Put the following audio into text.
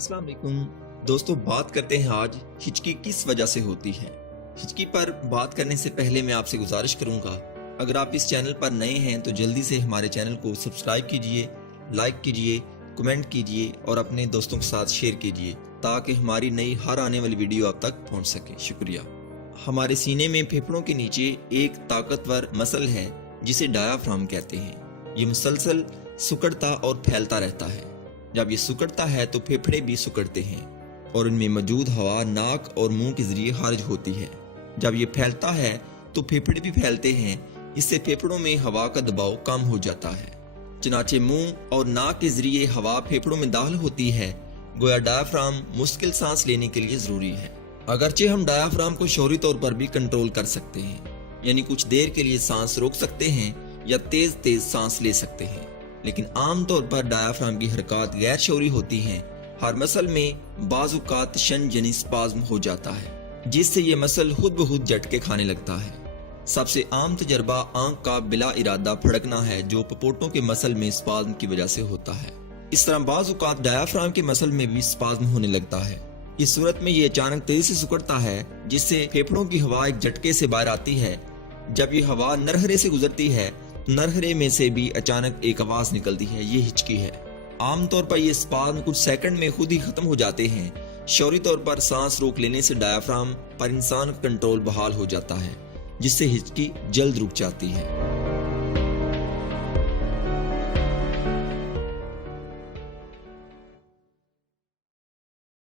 अस्सलाम वालेकुम दोस्तों, बात करते हैं आज हिचकी किस वजह से होती है। हिचकी पर बात करने से पहले मैं आपसे गुजारिश करूंगा, अगर आप इस चैनल पर नए हैं तो जल्दी से हमारे चैनल को सब्सक्राइब कीजिए, लाइक कीजिए, कमेंट कीजिए और अपने दोस्तों के साथ शेयर कीजिए ताकि हमारी नई हर आने वाली वीडियो आप तक पहुंच सके। शुक्रिया। हमारे सीने में फेफड़ों के नीचे एक ताकतवर मसल है जिसे डायाफ्राम कहते हैं। ये मुसलसल सिकुड़ता और फैलता रहता है। जब ये सिकुड़ता है तो फेफड़े भी सिकुड़ते हैं और इनमें मौजूद हवा नाक और मुंह के जरिए खारिज होती है। जब ये फैलता है तो फेफड़े भी फैलते हैं, इससे फेफड़ों में हवा का दबाव कम हो जाता है। चनाचे मुंह और नाक के जरिए हवा फेफड़ों में दाखिल होती है। गोया डायाफ्राम मुश्किल सांस लेने के लिए जरूरी है। अगरचे हम डायाफ्राम को शौरी तौर पर भी कंट्रोल कर सकते हैं, यानी कुछ देर के लिए सांस रोक सकते हैं या तेज तेज सांस ले सकते हैं, लेकिन आम तौर पर डायाफ्राम की हरकत गैर शौरी होती हैं। हर मसल में बाजुकात शनजनी स्पाज्म हो जाता है जिससे ये मसल खुद ब खुद झटके खाने लगता है। सबसे आम तजर्बा आंख का बिला इरादा फड़कना है जो पपोटों के मसल में स्पाज्म की वजह से होता है। इस तरह बाजुकात डायाफ्राम के मसल में भी स्पाज्म होने लगता है। इस सूरत में ये अचानक तेजी से सिकुड़ता है जिससे फेफड़ों की हवा एक झटके से बाहर आती है। जब ये हवा नरहरे से गुजरती है नरहरे में से भी अचानक एक आवाज निकलती है, ये हिचकी है। आमतौर पर ये स्पाज्म कुछ सेकंड में खुद ही खत्म हो जाते हैं। शौरी तौर पर सांस रोक लेने से डायाफ्राम पर इंसान का कंट्रोल बहाल हो जाता है जिससे हिचकी जल्द रुक जाती है।